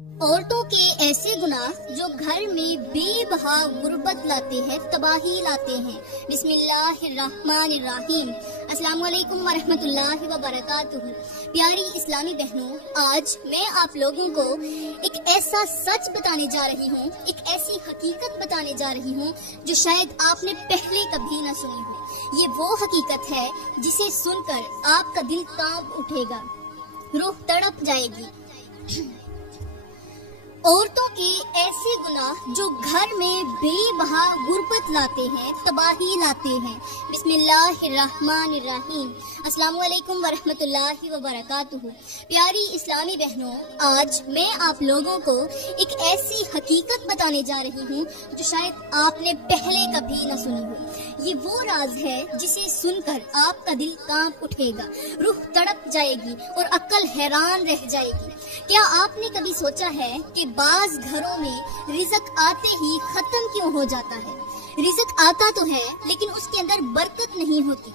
औरतों के ऐसे गुनाह जो घर में बेबहा गुर्बत लाते हैं, तबाही लाते हैं। बिस्मिल्लाहिर्रहमानिर्रहीम। अस्सलाम वालेकुम वरहमतुल्लाहि वबरकातुहू। प्यारी इस्लामी बहनों, आज मैं आप लोगों को एक ऐसा सच बताने जा रही हूँ, एक ऐसी हकीकत बताने जा रही हूँ जो शायद आपने पहले कभी न सुनी हो। ये वो हकीकत है जिसे सुनकर आपका दिल कांप उठेगा, रूह तड़प जाएगी। औरतों के ऐसे गुनाह जो घर में बेबहा गुर्बत लाते हैं, तबाही लाते हैं। बिस्मिल्लाहिर्रहमानिर्रहीम। अस्सलाम वालेकुम वरहमतुल्लाहि वबरकातुहू। प्यारी इस्लामी बहनों, आज मैं आप लोगों को एक ऐसी हकीकत बताने जा रही हूँ जो शायद आपने पहले कभी न सुनी हो। ये वो राज है जिसे सुनकर आपका दिल कांप उठेगा, रूह तड़प जाएगी और अक्ल हैरान रह जाएगी। क्या आपने कभी सोचा है कि बाज घरों में रिज़्क आते ही खत्म क्यों हो जाता है? रिज़्क आता तो है लेकिन उसके अंदर बरकत नहीं होती।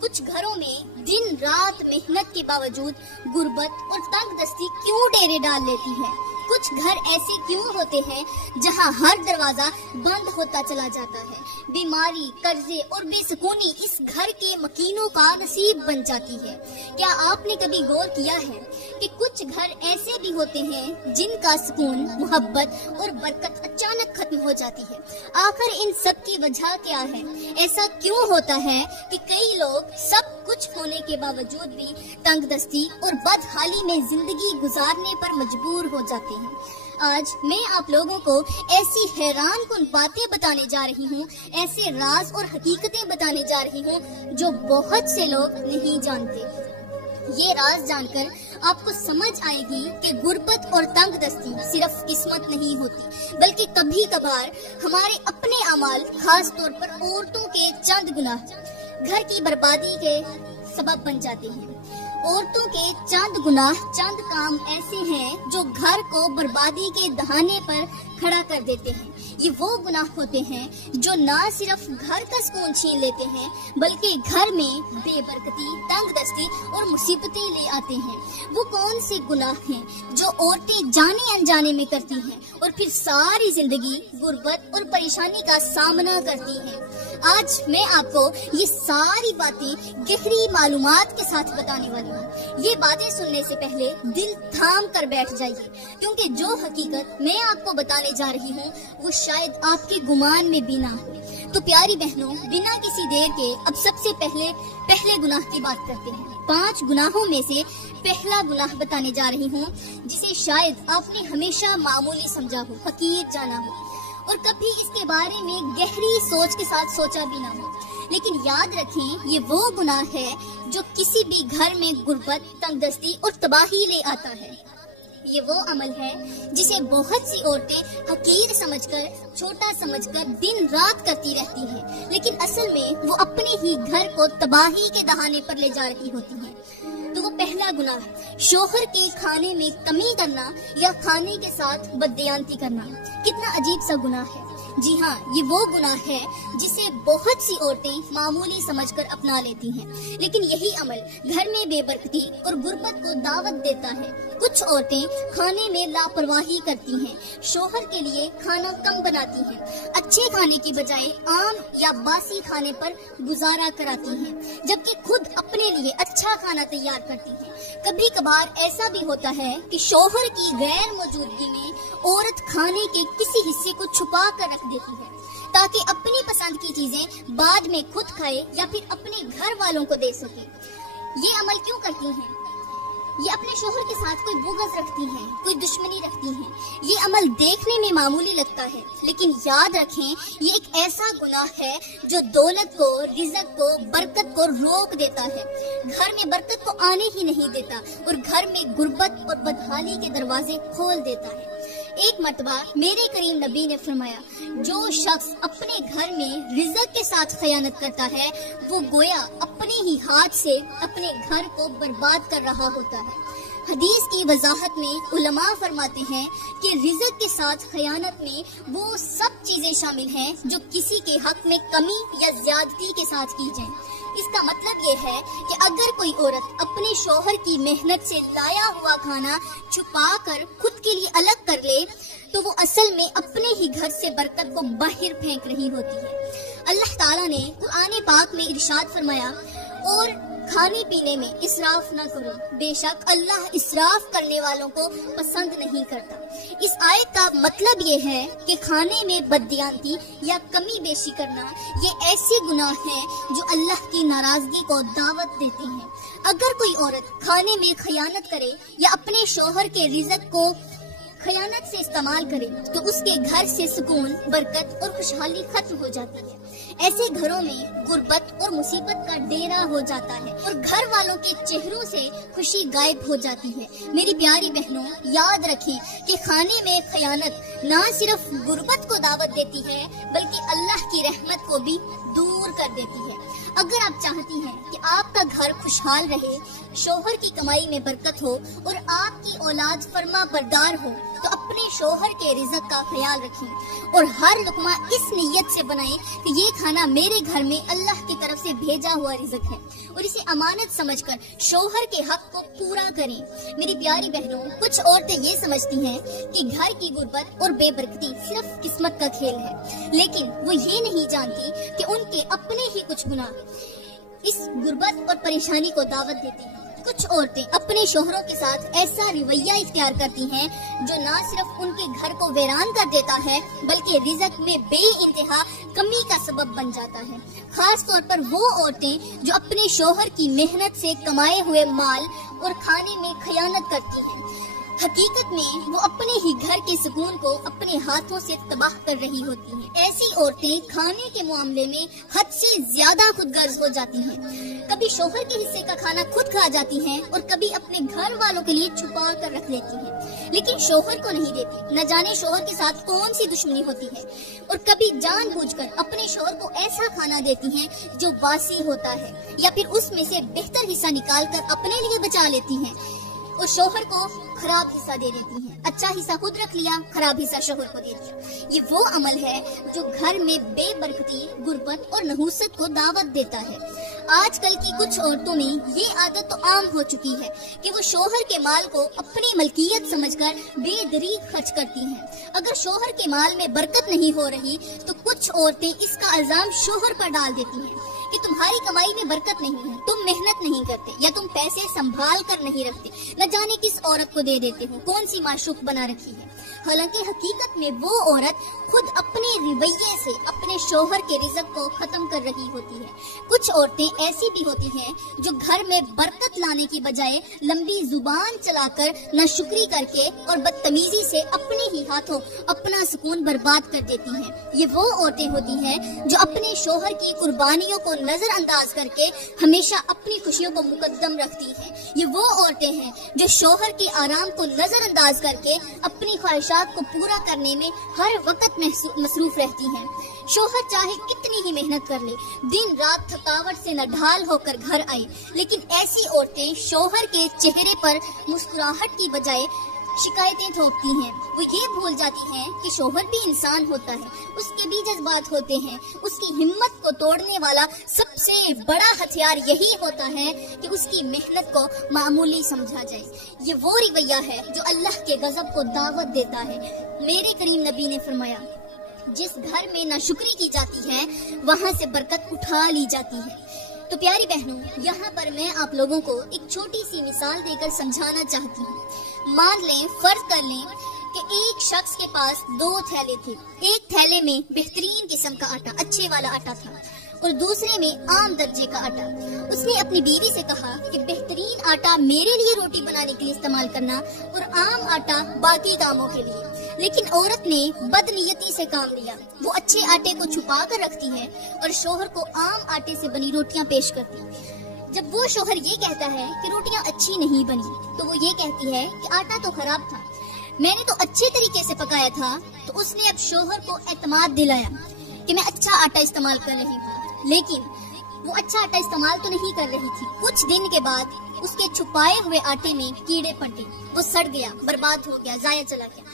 कुछ घरों में दिन रात मेहनत के बावजूद गुर्बत और तंगदस्ती क्यों डेरे डाल लेती है? कुछ घर ऐसे क्यों होते हैं जहां हर दरवाजा बंद होता चला जाता है? बीमारी, कर्जे और बेसुकूनी इस घर के मकीनों का नसीब बन जाती है। क्या आपने कभी गौर किया है कि कुछ घर ऐसे भी होते हैं जिनका सुकून, मोहब्बत और बरकत अचानक खत्म हो जाती है? आखिर इन सब की वजह क्या है? ऐसा क्यों होता है कि कई लोग सब कुछ होने के बावजूद भी तंगदस्ती और बदहाली में जिंदगी गुजारने पर मजबूर हो जाते हैं? आज मैं आप लोगों को ऐसी हैरान कुन बातें बताने जा रही हूँ, ऐसे राज और हकीकतें बताने जा रही हूँ जो बहुत से लोग नहीं जानते। ये राज जानकर आपको समझ आएगी कि गुर्बत और तंगदस्ती सिर्फ किस्मत नहीं होती, बल्कि कभी कभार हमारे अपने अमाल, खास तौर पर औरतों के चंद गुनाह घर की बर्बादी के सबब बन जाते हैं। औरतों के चंद गुनाह, चंद काम ऐसे हैं जो घर को बर्बादी के दहाने पर खड़ा कर देते हैं। ये वो गुनाह होते हैं जो ना सिर्फ घर का सुकून छीन लेते हैं बल्कि घर में बेबरकती, तंगदस्ती और मुसीबतें ले आते हैं। वो कौन से गुनाह हैं जो औरतें जाने अनजाने में करती हैं और फिर सारी जिंदगी गुर्बत और परेशानी का सामना करती हैं? आज मैं आपको ये सारी बातें गहरी मालूमात के साथ बताने वाली हूँ। ये बातें सुनने से पहले दिल थाम कर बैठ जाइए, क्योंकि जो हकीकत मैं आपको बताने जा रही हूँ वो शायद आपके गुमान में भी ना हो। तो प्यारी बहनों, बिना किसी देर के अब सबसे पहले गुनाह की बात करते हैं। 5 गुनाहों में से पहला गुनाह बताने जा रही हूँ जिसे शायद आपने हमेशा मामूली समझा हो, हकीर जाना हो और कभी इसके बारे में गहरी सोच के साथ सोचा भी ना हो। लेकिन याद रखें, ये वो गुनाह है जो किसी भी घर में गुर्बत, तंगदस्ती और तबाही ले आता है। ये वो अमल है जिसे बहुत सी औरतें हकीर समझकर, छोटा समझकर दिन रात करती रहती हैं, लेकिन असल में वो अपने ही घर को तबाही के दहाने पर ले जा रही होती हैं। तो वो पहला गुनाह, शोहर के खाने में कमी करना या खाने के साथ बददियांती करना। कितना अजीब सा गुनाह है। जी हाँ, ये वो गुनाह है जिसे बहुत सी औरतें मामूली समझकर अपना लेती हैं, लेकिन यही अमल घर में बेबरकती और गुर्बत को दावत देता है। कुछ औरतें खाने में लापरवाही करती हैं, शोहर के लिए खाना कम बनाती हैं, अच्छे खाने की बजाय आम या बासी खाने पर गुजारा कराती हैं, जबकि खुद अपने लिए अच्छा खाना तैयार करती हैं। कभी कभार ऐसा भी होता है कि शोहर की गैर मौजूदगी में औरत खाने के किसी हिस्से को छुपा कर रख देती है ताकि अपनी पसंद की चीजें बाद में खुद खाए या फिर अपने घर वालों को दे सके। ये अमल क्यों करती हैं? ये अपने शोहर के साथ कोई बुग़्ज़ रखती हैं, कोई दुश्मनी रखती हैं। ये अमल देखने में मामूली लगता है, लेकिन याद रखें, ये एक ऐसा गुनाह है जो दौलत को, रिज़्क को, बरकत को रोक देता है, घर में बरकत को आने ही नहीं देता और घर में गुर्बत और बदहाली के दरवाजे खोल देता है। एक मर्तबा मेरे करीम नबी ने फरमाया, जो शख्स अपने घर में रिज़्क के साथ खयानत करता है वो गोया अपने ही हाथ से अपने घर को बर्बाद कर रहा होता है। हदीस की वजाहत में उलमा फरमाते हैं कि रिज़्क के साथ खयानत में वो सब चीजें शामिल हैं जो किसी के हक में कमी या ज्यादती के साथ की जाएं। اس کا مطلب یہ ہے کہ اگر کوئی عورت اپنے شوہر کی محنت سے لایا ہوا کھانا چھپا کر خود کے لیے الگ کر لے تو وہ اصل میں اپنے ہی گھر سے برکت کو باہر پھینک رہی ہوتی ہے۔ اللہ تعالیٰ نے قرآن پاک میں ارشاد فرمایا، اور کھانے پینے میں اسراف نہ کرو، بے شک اللہ اسراف کرنے والوں کو پسند نہیں کرتا۔ اس آیت کا مطلب یہ ہے کہ کھانے میں بددیانتی یا کمی بیشی کرنا یہ ایسے گناہ ہیں جو اللہ کی ناراضگی کو دعوت دیتے ہیں۔ اگر کوئی عورت کھانے میں خیانت کرے یا اپنے شوہر کے رزق کو خیانت سے استعمال کرے تو اس کے گھر سے سکون، برکت اور خوشحالی ختم ہو جاتی ہے۔ ایسے گھروں میں غربت اور مصیبت کا ڈیرا ہو جاتا ہے اور گھر والوں کے چہروں سے خوشی غائب ہو جاتی ہے۔ میری پیاری بہنوں، یاد رکھیں کہ کھانے میں خیانت نہ صرف غربت کو دعوت دیتی ہے بلکہ اللہ کی رحمت کو بھی دور کر دیتی ہے۔ اگر آپ چاہتی ہیں کہ آپ کا گھر خوشحال رہے، شوہر کی کمائی میں برکت ہو اور آپ کی اولاد فرما بردار ہو تو اپنے شوہر کے رزق کا خیال رکھیں اور ہر لقمہ اس نیت سے بنائیں کہ یہ کھانا میرے گھر میں اللہ کی طرف سے بھیجا ہوا رزق ہے، اور اسے امانت سمجھ کر شوہر کے حق کو پورا کریں۔ میری پیاری بہنوں، کچھ عورتیں یہ سمجھتی ہیں کہ گھر کی غربت اور بے برکتی صرف قسمت کا کھیل ہے، لیکن وہ یہ نہیں جانتی کہ ان کے اپنے ہی کچھ گناہ اس غربت اور پریشانی کو دعوت دیتے ہیں۔ کچھ عورتیں اپنے شوہروں کے ساتھ ایسا رویہ اختیار کرتی ہیں جو نہ صرف ان کے گھر کو ویران کر دیتا ہے بلکہ رزق میں بے انتہا کمی کا سبب بن جاتا ہے۔ خاص طور پر وہ عورتیں جو اپنے شوہر کی محنت سے کمائے ہوئے مال اور کھانے میں خیانت کرتی ہیں، حقیقت میں وہ اپنے ہی گھر کے سکون کو اپنے ہاتھوں سے تباہ کر رہی ہوتی ہیں۔ ایسی عورتیں کھانے کے معاملے میں حد سے زیادہ خود غرض ہو جاتی ہیں، کبھی شوہر کے حصے کا کھانا خود کھا جاتی ہیں اور کبھی اپنے گھر والوں کے لیے چھپا کر رکھ لیتی ہیں، لیکن شوہر کو نہیں دیتی۔ نہ جانے شوہر کے ساتھ کون سی دشمنی ہوتی ہے، اور کبھی جان بوجھ کر اپنے شوہر کو ایسا کھانا دیتی ہیں جو باسی ہوتا ہے، یا پھر اس میں سے بہتر حصہ نکال کر اپنے لیے بچا لیتی ہیں اور شوہر کو خراب حصہ دے دیتی ہیں۔ اچھا حصہ خود رکھ لیا، خراب حصہ شوہر کو دے دیا۔ یہ وہ عمل ہے جو گھر میں بے برکتی، غربت اور نحوست کو دعوت دیتا ہے۔ آج کل کی کچھ عورتوں میں یہ عادت تو عام ہو چکی ہے کہ وہ شوہر کے مال کو اپنی ملکیت سمجھ کر بے دریغ خرچ کرتی ہیں۔ اگر شوہر کے مال میں برکت نہیں ہو رہی تو کچھ عورتیں اس کا الزام شوہر پر ڈال دیتی ہیں کہ تمہاری کمائی میں برکت نہیں ہے، تم محنت نہیں کرتے یا تم پیسے سنبھال کر نہیں رکھتے، نہ جانے کس عورت کو دے دیتے ہو، کون سی معشوق بنا رکھی ہے۔ حالانکہ حقیقت میں وہ عورت خود اپنے رویے سے اپنے شوہر کے رزق کو ختم کر رہی ہوتی ہے۔ کچھ عورتیں ایسی بھی ہوتی ہیں جو گھر میں برکت لانے کی بجائے لمبی زبان چلا کر ناشکری کر کے اور بدتمیزی سے اپنے ہی ہاتھوں اپنا سکون برباد کر دیتی ہیں۔ یہ وہ عورتیں ہوتی ہیں جو اپنے شوہر کی قربانیوں کو نظر انداز کر کے ہمیشہ اپنی خوشیوں کو مقدم رکھتی ہیں۔ یہ وہ عورتیں ہیں جو شوہر کے آرام کو نظر انداز کر کے اپنی خواہشات کو پورا کرنے میں ہر وقت مصروف رہتی ہیں۔ شوہر چاہے کتنی ہی محنت کر لے، دن رات تھکاوٹ سے نڈھال ہو کر گھر آئے، لیکن ایسی عورتیں شوہر کے چہرے پر مسکراہٹ کی بجائے شکایتیں تھوپتی ہیں۔ وہ یہ بھول جاتی ہیں کہ شوہر بھی انسان ہوتا ہے، اس کے بھی جذبات ہوتے ہیں۔ اس کی ہمت کو توڑنے والا سب سے بڑا ہتھیار یہی ہوتا ہے کہ اس کی محنت کو معمولی سمجھا جائے۔ یہ وہ رویہ ہے جو اللہ کے غضب کو دعوت دیتا ہے۔ میرے کریم نبی نے فرمایا، جس گھر میں ناشکری کی جاتی ہے وہاں سے برکت اٹھا لی جاتی ہے۔ تو پیاری بہنوں، یہاں پر میں آپ لوگوں کو ایک چھوٹی سی مثال دے کر سمجھانا چاہتی ہوں۔ مان لیں، فرض کر لیں کہ ایک شخص کے پاس 2 تھیلے تھے۔ ایک تھیلے میں بہترین قسم کا آٹا، اچھے والا آٹا تھا، اور دوسرے میں عام درجے کا آٹا۔ اس نے اپنی بیوی سے کہا کہ بہترین آٹا میرے لیے روٹی بنانے کے لیے استعمال کرنا اور عام آٹا باقی کاموں کے لیے۔ لیکن عورت نے بدنیتی سے کام لیا، وہ اچھے آٹے کو چھپا کر رکھتی ہے اور شوہر کو عام آٹے سے بنی روٹیاں پیش کرتی۔ جب وہ شوہر یہ کہتا ہے کہ روٹیاں اچھی نہیں بنی تو وہ یہ کہتی ہے کہ آٹا تو خراب تھا، میں نے تو اچھے طریقے سے پکایا تھا۔ تو اس نے اب شوہر کو اعتماد دلایا کہ میں اچھا آٹا استعمال کر رہی ہوں، لیکن وہ اچھا آٹا استعمال تو نہیں کر رہی تھی۔ کچھ دن کے بعد اس کے چھپائے ہوئے آٹے میں کیڑے پڑ گئے، وہ سڑ گیا، برباد ہو گیا، ضائع چلا گیا۔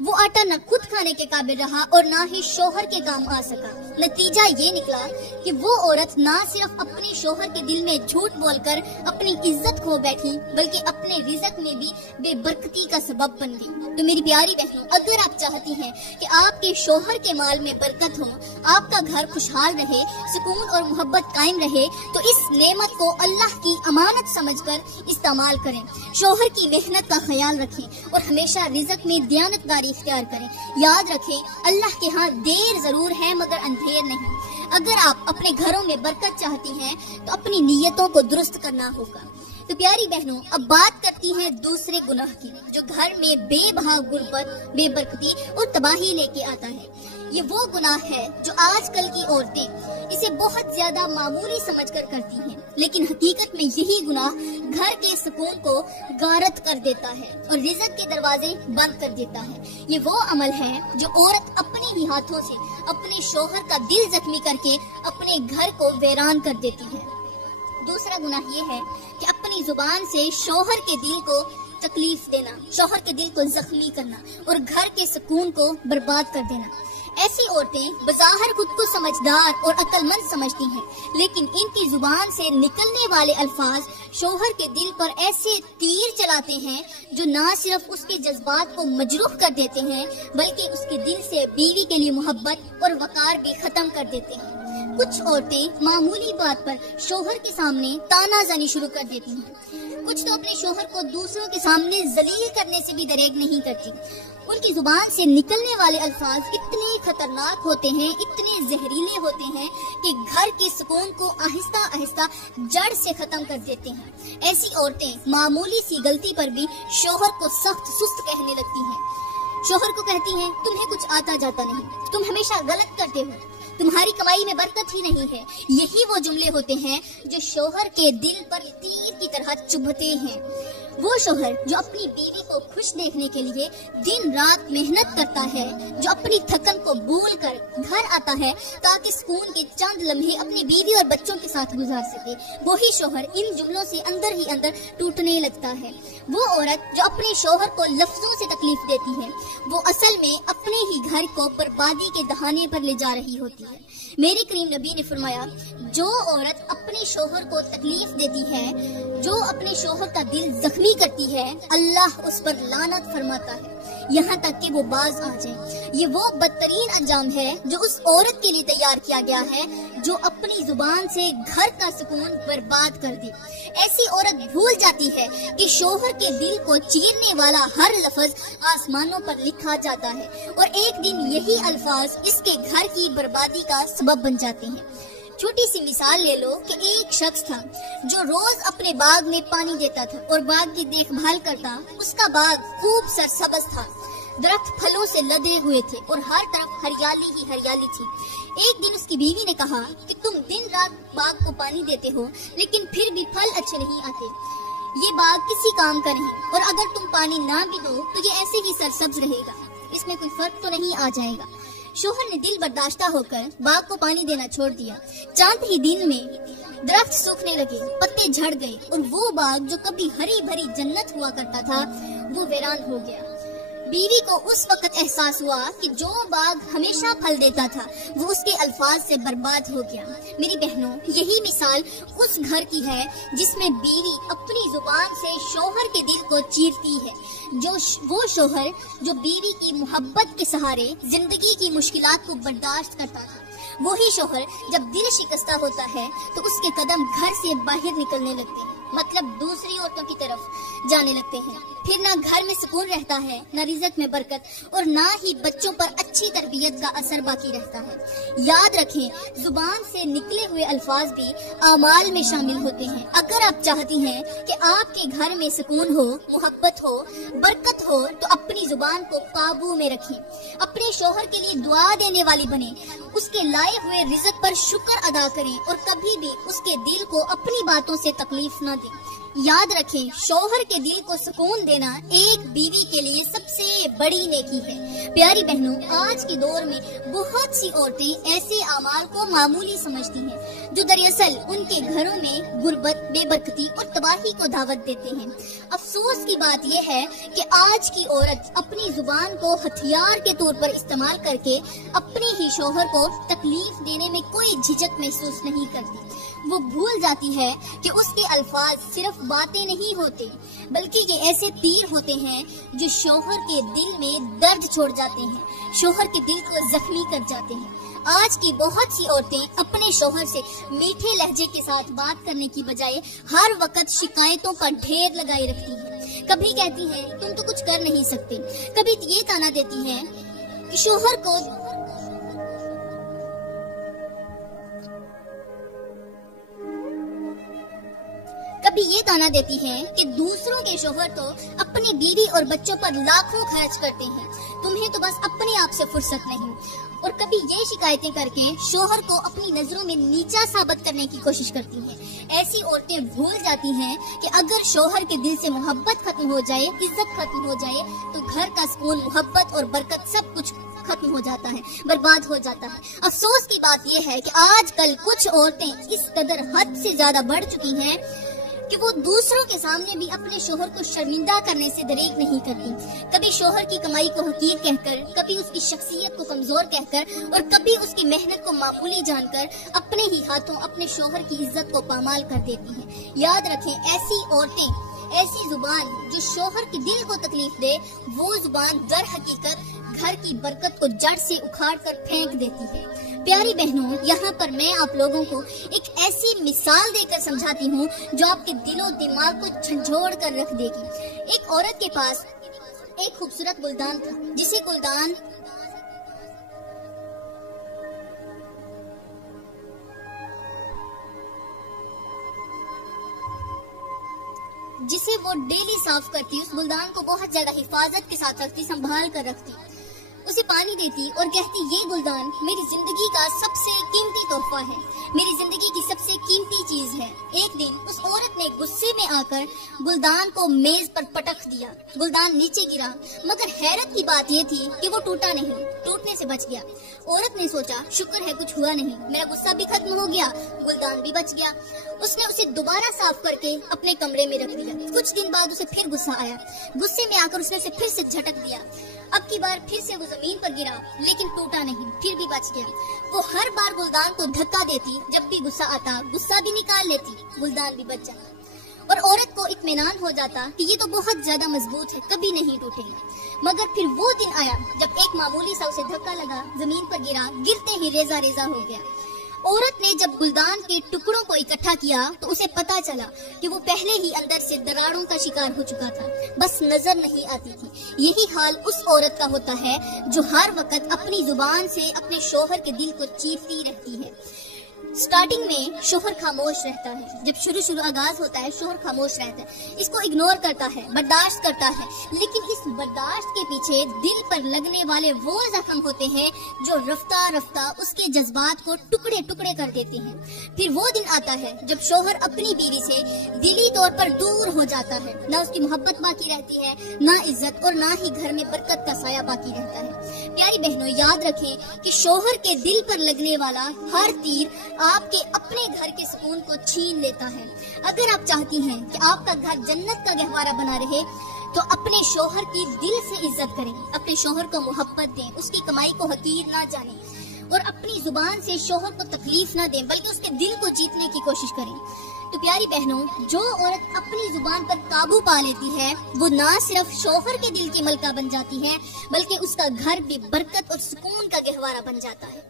वो आटा न खुद खाने के काबिल रहा और ना ही शोहर के काम आ सका। नतीजा ये निकला कि वो औरत ना सिर्फ अपने शोहर के दिल में झूठ बोलकर अपनी इज्जत खो बैठी, बल्कि अपने रिज़्क में भी बेबरकती का सबब बन गई। तो मेरी प्यारी बहनों, अगर आप चाहती हैं कि आपके शोहर के माल में बरकत हो, आपका घर खुशहाल रहे, सुकून और मोहब्बत कायम रहे, तो इस नेमत को अल्लाह की अमानत समझकर इस्तेमाल करें। शोहर की मेहनत का ख्याल रखें और हमेशा रिज़्क में दयानतदारी इख्तियार करें। याद रखें, अल्लाह के यहाँ देर जरूर है मगर अंधेर नहीं। अगर आप अपने घरों में बरकत चाहती हैं तो अपनी नीयतों को दुरुस्त करना होगा। तो प्यारी बहनों, अब बात करती हैं दूसरे गुनाह की, जो घर में बेबहा गुर्बत, बेबरकती और तबाही लेके आता है। ये वो गुनाह है जो आजकल की औरतें इसे बहुत ज्यादा मामूली समझकर करती हैं, लेकिन हकीकत में यही गुनाह घर के सुकून को गारत कर देता है और रिज़्क के दरवाजे बंद कर देता है। ये वो अमल है जो औरत अपने ही हाथों से अपने शोहर का दिल जख्मी करके अपने घर को वीरान कर देती है। दूसरा गुनाह ये है कि अपनी जुबान से शोहर के दिल को तकलीफ देना, शोहर के दिल को जख्मी करना और घर के सुकून को बर्बाद कर देना। ऐसी औरतें बज़ाहिर खुद को समझदार और अक्लमंद समझती हैं, लेकिन इनकी जुबान से निकलने वाले अल्फाज शोहर के दिल पर ऐसे तीर चलाते हैं जो ना सिर्फ उसके जज्बात को मजरूह कर देते हैं, बल्कि उसके दिल से बीवी के लिए मोहब्बत और वकार भी खत्म कर देते हैं। कुछ औरतें मामूली बात पर शोहर के सामने तानाज़ानी शुरू कर देती हैं। कुछ तो अपने शोहर को दूसरों के सामने जलील करने से भी दरेग नहीं करती। उनकी जुबान से निकलने वाले अल्फाज इतने खतरनाक होते हैं, इतने जहरीले होते हैं कि घर के सुकून को आहिस्ता आहिस्ता जड़ से खत्म कर देते हैं। ऐसी औरतें मामूली सी गलती पर भी शोहर को सख्त सुस्त कहने लगती हैं। शोहर को कहती हैं, तुम्हें कुछ आता जाता नहीं, तुम हमेशा गलत करते हो, तुम्हारी कमाई में बरकत ही नहीं है। यही वो जुमले होते हैं जो शोहर के दिल पर तीर की तरह चुभते हैं। वो शोहर जो अपनी बीवी को खुश देखने के लिए दिन रात मेहनत करता है, जो अपनी थकन को भूल कर घर आता है ताकि सुकून के चंद लम्हे अपनी बीवी और बच्चों के साथ गुजार सके, वही शोहर इन जुमलों से अंदर ही अंदर टूटने लगता है। वो औरत जो अपने शोहर को लफ्जों से तकलीफ देती है, वो असल में अपने ही घर को बर्बादी के दहाने पर ले जा रही होती है। मेरे करीम नबी ने फरमाया, जो औरत अपने शोहर को तकलीफ देती है, जो अपने शोहर का दिल जख्मी करती है, अल्लाह उस पर लानत फरमाता है यहाँ तक कि वो बाज आ जाए। ये वो बदतरीन अंजाम है जो उस औरत के लिए तैयार किया गया है जो अपनी जुबान से घर का सुकून बर्बाद कर दे। ऐसी औरत भूल जाती है कि शोहर के दिल को चीरने वाला हर लफ्ज आसमानों पर लिखा जाता है और एक दिन यही अल्फाज इसके घर की बर्बादी का सबब बन जाते हैं। छोटी सी मिसाल ले लो कि एक शख्स था जो रोज अपने बाग में पानी देता था और बाग की देखभाल करता। उसका बाग खूब सरसब्ज था, दरख्त फलों से लदे हुए थे और हर तरफ हरियाली ही हरियाली थी। एक दिन उसकी बीवी ने कहा कि तुम दिन रात बाग को पानी देते हो, लेकिन फिर भी फल अच्छे नहीं आते। ये बाग किसी काम का नहीं और अगर तुम पानी ना भी दो तो ये ऐसे ही सरसब्ज रहेगा, इसमें कोई फर्क तो नहीं आ जाएगा। शोहर ने दिल बर्दाश्ता होकर बाग को पानी देना छोड़ दिया। चंद ही दिन में दरख्त सूखने लगे, पत्ते झड़ गए और वो बाग जो कभी हरी भरी जन्नत हुआ करता था वो वीरान हो गया। बीवी को उस वक्त एहसास हुआ कि जो बाग हमेशा फल देता था वो उसके अल्फाज से बर्बाद हो गया। मेरी बहनों, यही मिसाल उस घर की है जिसमें बीवी अपनी जुबान से शोहर के दिल को चीरती है। वो शोहर जो बीवी की मोहब्बत के सहारे जिंदगी की मुश्किलात को बर्दाश्त करता था, वही शोहर जब दिल शिकस्ता होता है तो उसके कदम घर से बाहर निकलने लगते हैं, मतलब दूसरी औरतों की तरफ जाने लगते हैं। फिर ना घर में सुकून रहता है, ना रिज़्क में बरकत और ना ही बच्चों पर अच्छी तरबियत का असर बाकी रहता है। याद रखें, जुबान से निकले हुए अल्फाज भी आमाल में शामिल होते हैं। अगर आप चाहती हैं कि आपके घर में सुकून हो, मोहब्बत हो, बरकत हो, तो अपनी जुबान को काबू में रखें। अपने शोहर के लिए दुआ देने वाली बने, उसके लाए हुए रिज़्क पर शुक्र अदा करें और कभी भी उसके दिल को अपनी बातों से तकलीफ न दें। याद रखें, शौहर के दिल को सुकून देना एक बीवी के लिए सबसे बड़ी नेकी है। प्यारी बहनों, आज के दौर में बहुत सी औरतें ऐसे अमाल को मामूली समझती हैं जो दरअसल उनके घरों में गुर्बत, बेबरकती और तबाही को दावत देते हैं। अफसोस की बात यह है कि आज की औरत अपनी जुबान को हथियार के तौर पर इस्तेमाल करके अपने ही शौहर को तकलीफ देने में कोई झिझक महसूस नहीं करती। वो भूल जाती है कि उसके अल्फाज सिर्फ बातें नहीं होते, बल्कि ये ऐसे तीर होते हैं जो शौहर के दिल में दर्द छोड़ जाते हैं, शौहर के दिल को जख्मी कर जाते हैं। आज की बहुत सी औरतें अपने शौहर से मीठे लहजे के साथ बात करने की बजाय हर वक्त शिकायतों का ढेर लगाए रखती हैं। कभी कहती हैं तुम तो कुछ कर नहीं सकते, कभी ये ताना देती हैं कि शौहर को कभी ये ताना देती हैं कि दूसरों के शौहर तो अपनी बीवी और बच्चों पर लाखों खर्च करते हैं, तुम्हें तो बस अपने आप से फुर्सत नहीं। और कभी ये शिकायतें करके शौहर को अपनी नजरों में नीचा साबित करने की कोशिश करती हैं। ऐसी औरतें भूल जाती हैं कि अगर शौहर के दिल से मोहब्बत खत्म हो जाए, इज्जत खत्म हो जाए, तो घर का सुकून, मोहब्बत और बरकत सब कुछ खत्म हो जाता है, बर्बाद हो जाता है। अफसोस की बात यह है कि आजकल कुछ औरतें इस कदर हद से ज्यादा बढ़ चुकी हैं कि वो दूसरों के सामने भी अपने शौहर को शर्मिंदा करने से दरेक नहीं करती। कभी शौहर की कमाई को हकीर कहकर, कभी उसकी शख्सियत को कमजोर कहकर और कभी उसकी मेहनत को मामूली जानकर अपने ही हाथों अपने शौहर की इज्जत को पामाल कर देती हैं। याद रखें, ऐसी औरतें, ऐसी जुबान जो शौहर के दिल को तकलीफ दे, वो जुबान दर हकीकत घर की बरकत को जड़ से उखाड़ कर फेंक देती है। प्यारी बहनों, यहाँ पर मैं आप लोगों को एक ऐसी मिसाल देकर समझाती हूँ जो आपके दिलो दिमाग को झंझोड़ कर रख देगी। एक औरत के पास एक खूबसूरत गुलदान था, जिसे वो डेली साफ करती, उस गुलदान को बहुत ज्यादा हिफाजत के साथ रखती, संभाल कर रखती, उसे पानी देती और कहती ये गुलदान मेरी जिंदगी का सबसे कीमती तोहफा है, मेरी जिंदगी की सबसे कीमती चीज है। एक दिन उस औरत ने गुस्से में आकर गुलदान को मेज पर पटक दिया। गुलदान नीचे गिरा, मगर हैरत की बात ये थी कि वो टूटा नहीं, टूटने से बच गया। औरत ने सोचा शुक्र है कुछ हुआ नहीं, मेरा गुस्सा भी खत्म हो गया, गुलदान भी बच गया। उसने उसे दोबारा साफ करके अपने कमरे में रख दिया। कुछ दिन बाद उसे फिर गुस्सा आया, गुस्से में आकर उसने उसे फिर से झटक दिया। अब की बार फिर से वो जमीन पर गिरा, लेकिन टूटा नहीं, फिर भी बच गया। वो हर बार गुलदान को धक्का देती, जब भी गुस्सा आता गुस्सा भी निकाल लेती, गुलदान भी बच जाता और औरत को इत्मीनान हो जाता कि ये तो बहुत ज्यादा मजबूत है, कभी नहीं टूटेगा। मगर फिर वो दिन आया जब एक मामूली सा उसे धक्का लगा, जमीन पर गिरा, गिरते ही रेजा रेजा हो गया। औरत ने जब गुलदान के टुकड़ों को इकट्ठा किया तो उसे पता चला कि वो पहले ही अंदर से दरारों का शिकार हो चुका था, बस नजर नहीं आती थी। यही हाल उस औरत का होता है जो हर वक्त अपनी जुबान से अपने शौहर के दिल को चीरती रहती है। स्टार्टिंग में शौहर खामोश रहता है, जब शुरू आगाज होता है शौहर खामोश रहता है, इसको इग्नोर करता है, बर्दाश्त करता है, लेकिन इस बर्दाश्त के पीछे दिल पर लगने वाले वो जख्म होते हैं जो रफ्ता रफ्ता उसके जज्बात को टुकड़े टुकड़े कर देते हैं। फिर वो दिन आता है जब शौहर अपनी बीवी से दिली तौर पर दूर हो जाता है, ना उसकी मोहब्बत बाकी रहती है, ना इज्जत और ना ही घर में बरकत का साया बाकी रहता है। प्यारी बहनों, याद रखें कि शौहर के दिल पर लगने वाला हर तीर आपके अपने घर के सुकून को छीन लेता है। अगर आप चाहती हैं कि आपका घर जन्नत का गहवारा बना रहे तो अपने शौहर की दिल से इज्जत करें, अपने शौहर को मोहब्बत दें, उसकी कमाई को हकीर ना जानें और अपनी जुबान से शौहर को तकलीफ ना दें, बल्कि उसके दिल को जीतने की कोशिश करें। तो प्यारी बहनों, जो औरत अपनी जुबान पर काबू पा लेती है वो ना सिर्फ शौहर के दिल की मलका बन जाती है, बल्कि उसका घर भी बरकत और सुकून का गहवारा बन जाता है।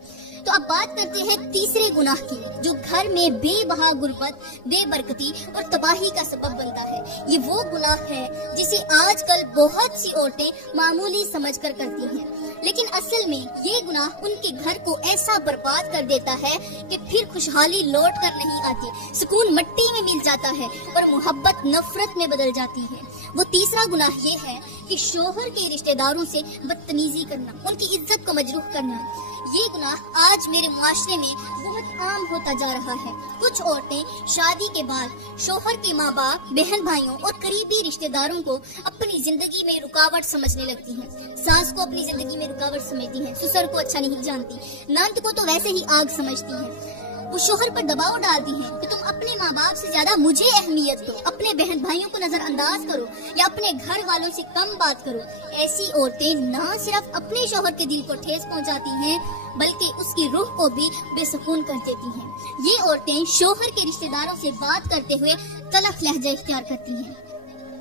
तो अब बात करते हैं तीसरे गुनाह की, जो घर में बेबहा गुर्बत, बेबरकती और तबाही का सबब बनता है। ये वो गुनाह है जिसे आजकल बहुत सी औरतें मामूली समझकर करती हैं, लेकिन असल में ये गुनाह उनके घर को ऐसा बर्बाद कर देता है कि फिर खुशहाली लौट कर नहीं आती, सुकून मिट्टी में मिल जाता है और मोहब्बत नफरत में बदल जाती है। वो तीसरा गुनाह ये है कि शौहर के रिश्तेदारों से बदतमीजी करना, उनकी इज्जत को मजरूह करना। ये गुनाह आज मेरे मुआशरे में बहुत आम होता जा रहा है। कुछ औरतें शादी के बाद शौहर के माँ बाप, बहन भाइयों और करीबी रिश्तेदारों को अपनी जिंदगी में रुकावट समझने लगती हैं। सास को अपनी जिंदगी में रुकावट समझती हैं, ससुर को अच्छा नहीं जानती, नंद को तो वैसे ही आग समझती हैं। वो शोहर पर दबाव डालती हैं कि तुम अपने माँ बाप से ज्यादा मुझे अहमियत दो, अपने बहन भाइयों को नजरअंदाज करो या अपने घर वालों से कम बात करो। ऐसी औरतें न सिर्फ अपने शोहर के दिल को ठेस पहुँचाती हैं बल्कि उसकी रूह को भी बेसुकून कर देती हैं। ये औरतें शोहर के रिश्तेदारों से बात करते हुए तलख लहजा इख्तियार करती हैं,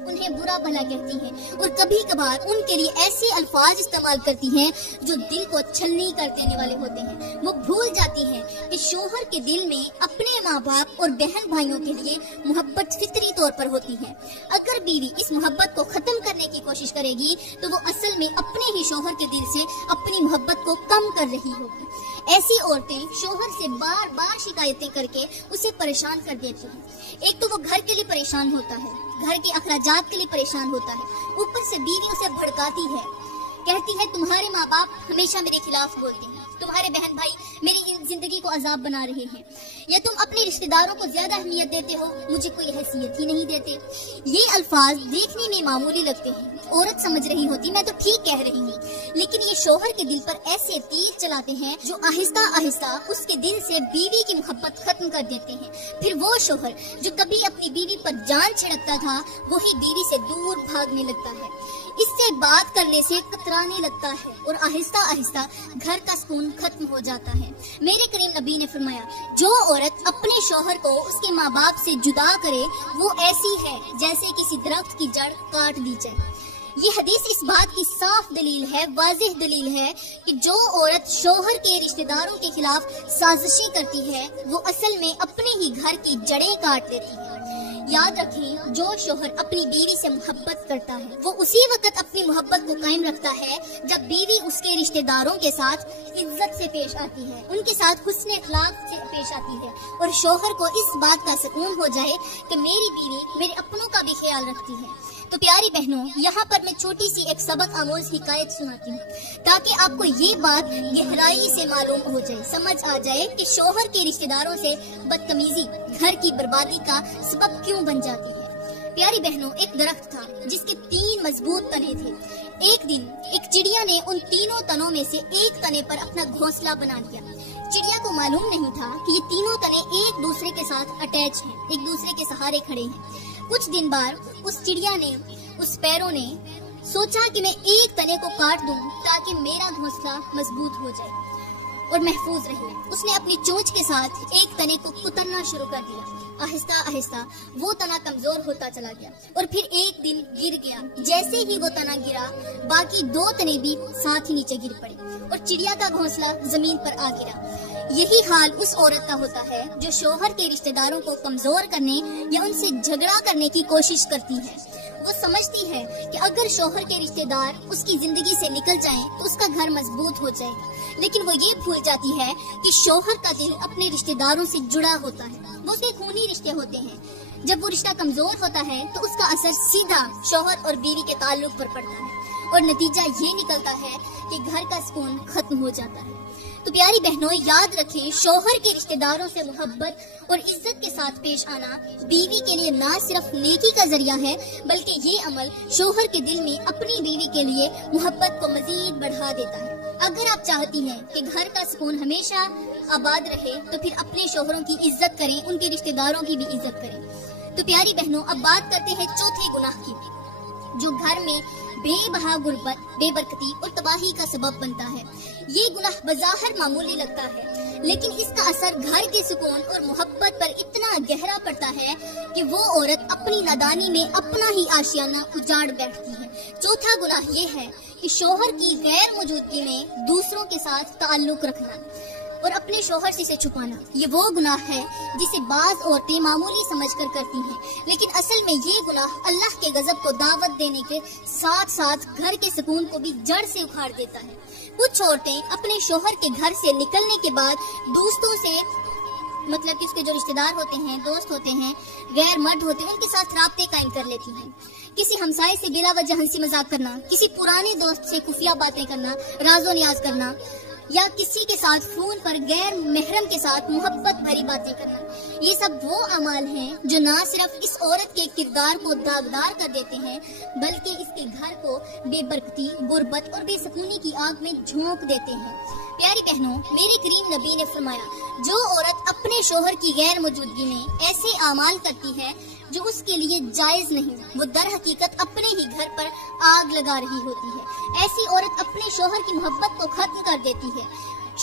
उन्हें बुरा भला कहती हैं और कभी कभार उनके लिए ऐसे अल्फाज इस्तेमाल करती हैं जो दिल को छलनी कर देने वाले होते हैं। वो भूल जाती हैं कि शोहर के दिल में अपने माँ बाप और बहन भाइयों के लिए मोहब्बत फितरी तौर पर होती है। अगर बीवी इस मोहब्बत को खत्म करने की कोशिश करेगी तो वो असल में अपने ही शोहर के दिल से अपनी मोहब्बत को कम कर रही होगी। ऐसी औरतें शोहर से बार बार शिकायतें करके उसे परेशान कर देती हैं। एक तो वो घर के लिए परेशान होता है, घर के अखराजात के लिए परेशान होता है, ऊपर से बीवी उसे भड़काती है, कहती है तुम्हारे माँ बाप हमेशा मेरे खिलाफ बोलते हैं, तुम्हारे बहन भाई मेरी जिंदगी को अजाब बना रहे हैं, या तुम अपने रिश्तेदारों को ज्यादा अहमियत देते हो, मुझे कोई हैसियत ही नहीं देते। ये अल्फाज देखने में मामूली लगते हैं, औरत समझ रही होती मैं तो ठीक कह रही हूँ, लेकिन ये शोहर के दिल पर ऐसे तीर चलाते हैं जो आहिस्ता आहिस्ता उसके दिल से बीवी की मोहब्बत खत्म कर देते हैं। फिर वो शोहर जो कभी अपनी बीवी पर जान छिड़कता था वही बीवी से दूर भागने लगता है, इससे बात करने से कतराने लगता है और आहिस्ता आहिस्ता घर का सुकून खत्म हो जाता है। मेरे करीम नबी ने फरमाया, जो औरत अपने शोहर को उसके माँ बाप से जुदा करे वो ऐसी है जैसे किसी दरख्त की जड़ काट दी जाए। ये हदीस इस बात की साफ दलील है, वाज़ेह दलील है कि जो औरत शोहर के रिश्तेदारों के खिलाफ साजिशें करती है वो असल में अपने ही घर की जड़ें काट लेती है। याद रखें, जो शोहर अपनी बीवी से मोहब्बत करता है वो उसी वक्त अपनी मोहब्बत को कायम रखता है जब बीवी उसके रिश्तेदारों के साथ इज्जत से पेश आती है, उनके साथ हुस्न अखलाक से पेश आती है और शोहर को इस बात का सुकून हो जाए कि मेरी बीवी मेरे अपनों का भी ख्याल रखती है। तो प्यारी बहनों, यहाँ पर मैं छोटी सी एक सबक आमोज हिकायत सुनाती हूँ ताकि आपको ये बात गहराई से मालूम हो जाए, समझ आ जाए कि शोहर के रिश्तेदारों से बदतमीजी घर की बर्बादी का सबब क्यों बन जाती है। प्यारी बहनों, एक दरख्त था जिसके 3 मजबूत तने थे। एक दिन एक चिड़िया ने उन तीनों तनों में से एक तने पर अपना घोंसला बना लिया। चिड़िया को मालूम नहीं था कि ये तीनों तने एक दूसरे के साथ अटैच हैं, एक दूसरे के सहारे खड़े हैं। कुछ दिन बाद उस चिड़िया ने, उस पैरों ने सोचा कि मैं एक तने को काट दूं ताकि मेरा घोंसला मजबूत हो जाए और महफूज रहे। उसने अपनी चोंच के साथ एक तने को कुतरना शुरू कर दिया। आहिस्ता आहिस्ता वो तना कमजोर होता चला गया और फिर एक दिन गिर गया। जैसे ही वो तना गिरा बाकी 2 तने भी साथ ही नीचे गिर पड़े और चिड़िया का घोंसला जमीन पर आ गिरा। यही हाल उस औरत का होता है जो शोहर के रिश्तेदारों को कमजोर करने या उनसे झगड़ा करने की कोशिश करती है। वो समझती है कि अगर शोहर के रिश्तेदार उसकी जिंदगी से निकल जाएं तो उसका घर मजबूत हो जाएगा, लेकिन वो ये भूल जाती है कि शोहर का दिल अपने रिश्तेदारों से जुड़ा होता है, वो उसके खूनी रिश्ते होते हैं। जब वो रिश्ता कमजोर होता है तो उसका असर सीधा शोहर और बीवी के ताल्लुक पर पड़ता है और नतीजा ये निकलता है कि घर का सुकून खत्म हो जाता है। तो प्यारी बहनों, याद रखें, शोहर के रिश्तेदारों से मोहब्बत और इज्जत के साथ पेश आना बीवी के लिए ना सिर्फ नेकी का जरिया है बल्कि ये अमल शोहर के दिल में अपनी बीवी के लिए मोहब्बत को मजीद बढ़ा देता है। अगर आप चाहती हैं कि घर का सुकून हमेशा आबाद रहे तो फिर अपने शोहरों की इज्जत करें, उनके रिश्तेदारों की भी इज्जत करें। तो प्यारी बहनों, अब बात करते हैं चौथे गुनाह की जो घर में बेबहा गुर्बत, बेबरकती और तबाही का सबब बनता है। ये गुनाह बज़ाहिर मामूली लगता है लेकिन इसका असर घर के सुकून और मोहब्बत पर इतना गहरा पड़ता है कि वो औरत अपनी नादानी में अपना ही आशियाना उजाड़ बैठती है। चौथा गुनाह ये है कि शोहर की गैर मौजूदगी में दूसरों के साथ ताल्लुक रखना और अपने शोहर से इसे छुपाना। ये वो गुनाह है जिसे बाज औरतें मामूली समझकर करती हैं, लेकिन असल में ये गुनाह अल्लाह के गजब को दावत देने के साथ साथ घर के सुकून को भी जड़ से उखाड़ देता है। कुछ औरतें अपने शोहर के घर से निकलने के बाद दोस्तों से, मतलब कि उसके जो रिश्तेदार होते हैं, दोस्त होते हैं, गैर मर्द होते हैं, उनके साथ राब्ते कायम कर लेती हैं। किसी हमसाये से बिला वजह हंसी मजाक करना, किसी पुराने दोस्त से खुफिया बातें करना, राजो नियाज करना, یا کسی کے ساتھ فون پر غیر محرم کے ساتھ محبت بھری باتیں کرنا، یہ سب وہ اعمال ہیں جو نہ صرف اس عورت کے کردار کو داغدار کر دیتے ہیں بلکہ اس کے گھر کو بے برکتی، غربت اور بے سکونی کی آگ میں جھونک دیتے ہیں۔ پیاری بہنوں، میرے کریم نبی نے فرمایا، جو عورت اپنے شوہر کی غیر موجودگی میں ایسے اعمال کرتی ہے جو اس کے لیے جائز نہیں، وہ در حقیقت اپنے ہی گھر پر آگ لگا رہی ہوتی ہے۔ ایسی عورت اپنے شوہر کی محبت کو ختم کر دیتی ہے،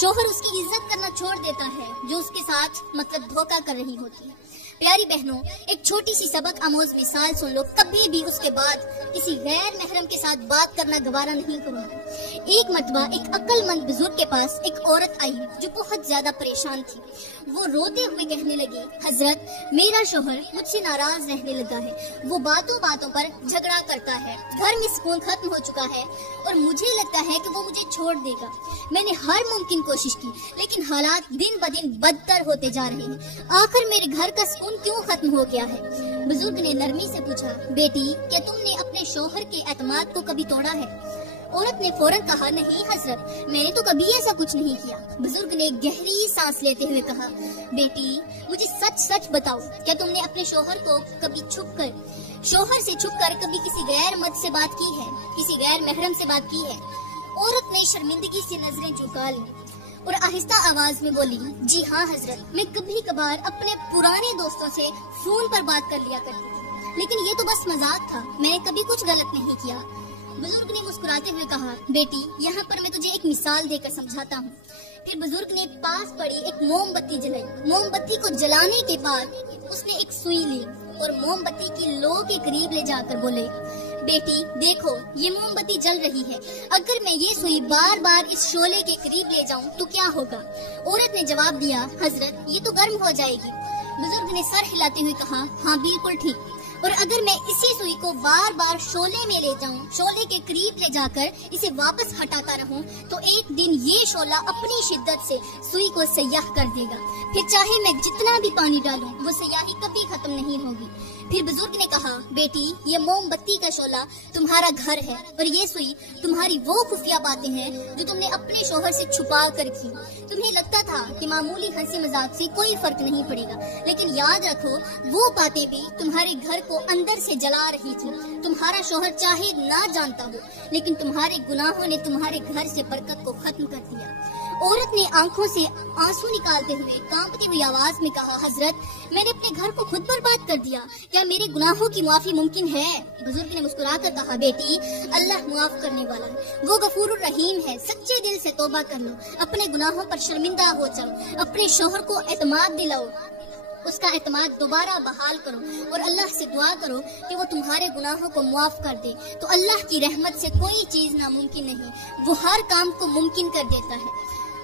شوہر اس کی عزت کرنا چھوڑ دیتا ہے جو اس کے ساتھ دھوکہ کر رہی ہوتی ہے۔ پیاری بہنوں، ایک چھوٹی سی سبق آموز مثال سن لو، کبھی بھی اس کے بعد کسی غیر محرم کے ساتھ بات کرنا گوارا نہیں کروں گا۔ ایک مرتبہ ایک عقل مند بزرگ کے پاس ایک عورت آئی جو بہت زیادہ پریشان تھی۔ وہ روتے ہوئے کہنے لگی، حضرت میرا شوہر مجھ سے ناراض رہنے لگا ہے، وہ باتوں باتوں پر جھگڑا کرتا ہے، گھر میں سکون ختم ہو چکا ہے اور مجھے لگتا ہے کہ وہ مجھے چھوڑ دے گا۔ میں نے ہر ممکن کوشش کی لیکن حالات دن بدن بدتر ہوتے جا رہے ہیں، آخر میرے گھر کا سکون کیوں ختم ہو گیا ہے؟ بزرگ نے نرمی سے پوچھا، بیٹی کیا تم نے اپنے شوہر کے اعتماد کو کبھی توڑا ہے؟ عورت نے فوراً کہا، نہیں حضرت، میں نے تو کبھی ایسا کچھ نہیں کیا۔ بزرگ نے گہری سانس لیتے ہوئے کہا، بیٹی مجھے سچ سچ بتاؤ، کیا تم نے اپنے شوہر کو کبھی شوہر سے چھپ کر کبھی کسی غیر مرد سے بات کی ہے، کسی غیر محرم سے بات کی ہے؟ عورت نے شرمندگی سے نظریں چکا لی اور آہستہ آواز میں بولی، جی ہاں حضرت، میں کبھی کبھار اپنے پرانے دوستوں سے فون پر بات کر لیا کرتی تھی، لیکن یہ تو بس مذاق تھا، میں نے کبھی کچھ غلط نہیں کیا۔ بزرگ نے مسکراتے ہوئے کہا، بیٹی یہاں پر میں تجھے ایک مثال دے کر سمجھاتا ہوں۔ پھر بزرگ نے پاس پڑی ایک موم بتی جلائی، موم بتی کو جلانے کے بعد اس نے ایک سوئی لی اور موم بتی کی لو کے قریب لے جا کر بولے، بیٹی دیکھو یہ موم بتی جل رہی ہے، اگر میں یہ سوئی بار بار اس شعلے کے قریب لے جاؤں تو کیا ہوگا؟ عورت نے جواب دیا، حضرت یہ تو گرم ہو جائے گی۔ بزرگ نے سر ہلاتے ہوئے کہا، ہاں بالکل ٹھیک، اور اگر میں اسی سوئی کو بار بار شعلے میں لے جاؤں، شعلے کے قریب لے جا کر اسے واپس ہٹاتا رہوں تو ایک دن یہ شعلہ اپنی شدت سے سوئی کو سیاہ کر دے گا، پھر چاہے میں جتنا بھی پانی ڈالوں وہ سیاہی کبھی ختم نہیں ہوگی۔ پھر بزرگ نے کہا، بیٹی یہ موم بتی کا شعلہ تمہارا گھر ہے اور یہ سوئی تمہاری وہ خفیہ باتیں ہیں جو تم نے اپنے شوہر سے چھپا کر کی۔ تمہیں لگتا تھا کہ معمولی ہنسی مذاق سے کوئی فرق نہیں پڑے گا، لیکن یاد رکھو وہ باتیں بھی تمہارے گھر کو اندر سے جلا رہی تھی۔ تمہارا شوہر چاہے نہ جانتا ہو لیکن تمہارے گناہوں نے تمہارے گھر سے برکت کو ختم کر دیا۔ عورت نے آنکھوں سے آنسو نکالتے ہوئے کانپتی ہوئی آواز میں کہا، حضرت میں نے اپنے گھر کو خود برباد کر دیا، کیا میرے گناہوں کی معافی ممکن ہے؟ بزرگ نے مسکرا کر کہا، بیٹی اللہ معاف کرنے والا ہے، وہ غفور الرحیم ہے، سچے دل سے توبہ کر لو، اپنے گناہوں پر شرمندہ ہو جاؤ، اپنے شوہر کو اعتماد دلاؤ، اس کا اعتماد دوبارہ بحال کرو اور اللہ سے دعا کرو کہ وہ تمہارے گناہوں کو معاف کر دے، تو اللہ کی رحمت سے کوئی چیز ناممکن نہیں، وہ ہر کام کو ممکن کر دیتا ہے۔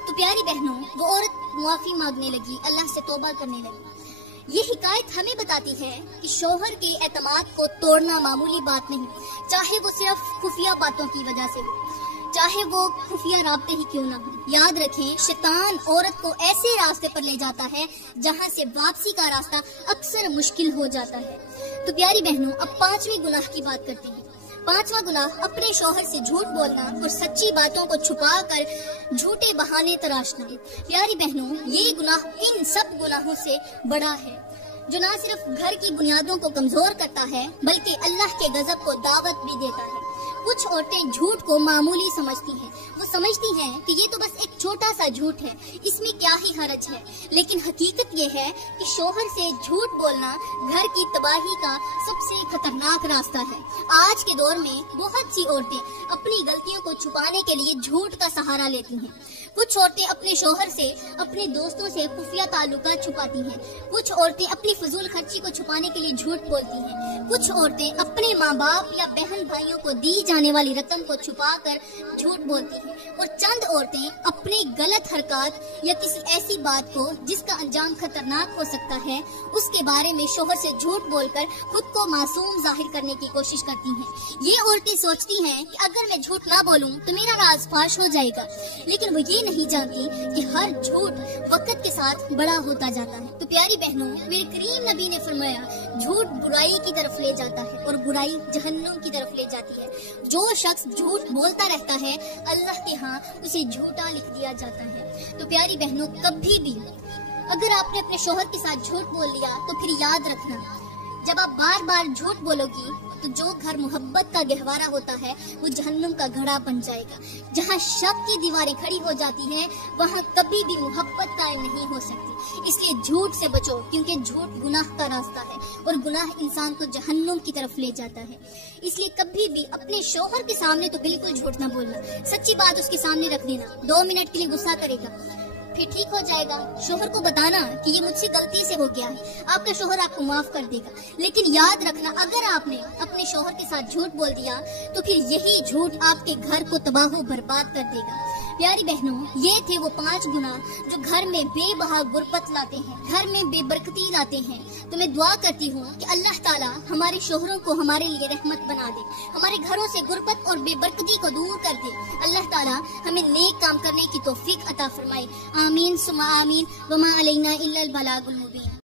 تو پیاری بہنوں، وہ عورت معافی مانگنے لگی، اللہ سے توبہ کرنے لگی۔ یہ حکایت ہمیں بتاتی ہے کہ شوہر کے اعتماد کو توڑنا معمولی بات نہیں، چاہے وہ صرف خفیہ باتوں کی وجہ سے ہو، چاہے وہ خفیہ رابطے ہی کیوں نہ ہو۔ یاد رکھیں، شیطان عورت کو ایسے راستے پر لے جاتا ہے جہاں سے واپسی کا راستہ اکثر مشکل ہو جاتا ہے۔ تو پیاری بہنوں، اب 5ویں گناہ کی بات کرتے ہیں۔ 5واں گناہ اپنے شوہر سے جھوٹ بولنا اور سچی باتوں کو چھپا کر جھوٹے بہانے تراشنا۔ پیاری بہنوں، یہ گناہ ان سب گناہوں سے بڑا ہے جو نہ صرف گھر کی بنیادوں کو کمزور کرتا ہے بلکہ اللہ کے غضب کو دعوت بھی دیتا ہے۔ کچھ عورتیں جھوٹ کو معمولی سمجھتی ہیں، وہ سمجھتی ہیں کہ یہ تو بس ایک چھوٹا سا جھوٹ ہے، اس میں کیا ہی حرج ہے، لیکن حقیقت یہ ہے کہ شوہر سے جھوٹ بولنا گھر کی تباہی کا سب سے خطرناک راستہ ہے۔ آج کے دور میں بہت سی عورتیں اپنی غلطیوں کو چھپانے کے لیے جھوٹ کا سہارا لیتی ہیں۔ کچھ عورتیں اپنے شوہر سے اپنے دوستوں سے خفیہ تعلقات چھپاتی ہیں، کچھ عورتیں اپنی فضول خرچی کو چھپانے کے لیے جھوٹ بولتی ہیں، کچھ عورتیں اپنے ماں باپ یا بہن بھائیوں کو دی جانے والی رقم کو چھپا کر جھوٹ بولتی ہیں، اور چند عورتیں اپنے غلط حرکات یا کسی ایسی بات کو جس کا انجام خطرناک ہو سکتا ہے اس کے بارے میں شوہر سے جھوٹ بول کر خود کو معصوم ظاہر کرنے کی کوشش کرتی ہیں۔ یہ عورتیں سوچتی ہیں کہ اگر میں جھوٹ نہ بولوں تو میرا راز فاش ہو جائے گا، لیکن وہ یہ نہیں جانتی کہ ہر جھوٹ وقت کے ساتھ بڑا ہوتا جاتا ہے۔ تو پیاری بہنوں، میرے کریم نبی نے فرمایا، جھوٹ برائی کی طرف لے جاتا ہے اور برائی جہنم کی طرف لے جاتی ہے۔ جو شخص جھوٹ بولتا رہتا ہے اللہ کے ہاں اسے جھوٹا لکھ دیا جاتا ہے۔ تو پیاری بہنوں، کبھی بھی اگر آپ نے اپنے شوہر کے ساتھ جھوٹ بول لیا تو پھر یاد رکھنا، جب آپ بار بار جھوٹ بولو گی تو جو گھر محبت کا گہوارہ ہوتا ہے وہ جہنم کا گھڑا بن جائے گا۔ جہاں شک کی دیواریں کھڑی ہو جاتی ہیں وہاں کبھی بھی محبت قائم نہیں ہو سکتی۔ اس لیے جھوٹ سے بچو، کیونکہ جھوٹ گناہ کا راستہ ہے اور گناہ انسان کو جہنم کی طرف لے جاتا ہے۔ اس لیے کبھی بھی اپنے شوہر کے سامنے تو بالکل جھوٹ نہ بولنا، سچی بات اس کے سامنے رکھ دینا۔ 2 منٹ کے لیے غصہ کرے گا، پھر ٹھیک ہو جائے گا، شوہر کو بتانا کہ یہ مجھ سے غلطی سے ہو گیا ہے، آپ کا شوہر آپ کو معاف کر دے گا۔ لیکن یاد رکھنا، اگر آپ نے اپنے شوہر کے ساتھ جھوٹ بول دیا تو پھر یہی جھوٹ آپ کے گھر کو تباہ و برباد کر دے گا۔ پیاری بہنوں، یہ تھے وہ 5 گناہ جو گھر میں بے بہا غربت لاتے ہیں، گھر میں بے برکتی لاتے ہیں۔ تو میں دعا کرتی ہوں کہ اللہ تعالیٰ ہمارے شوہروں کو ہمارے لیے رحمت بنا دے، ہمارے گھروں سے غربت اور بے برکتی کو دور کر دے۔ اللہ تعالیٰ ہمیں نیک کام کرنے کی توفیق عطا فرمائے۔ آمین ثم آمین، وما علینا الا البلاغ المبین۔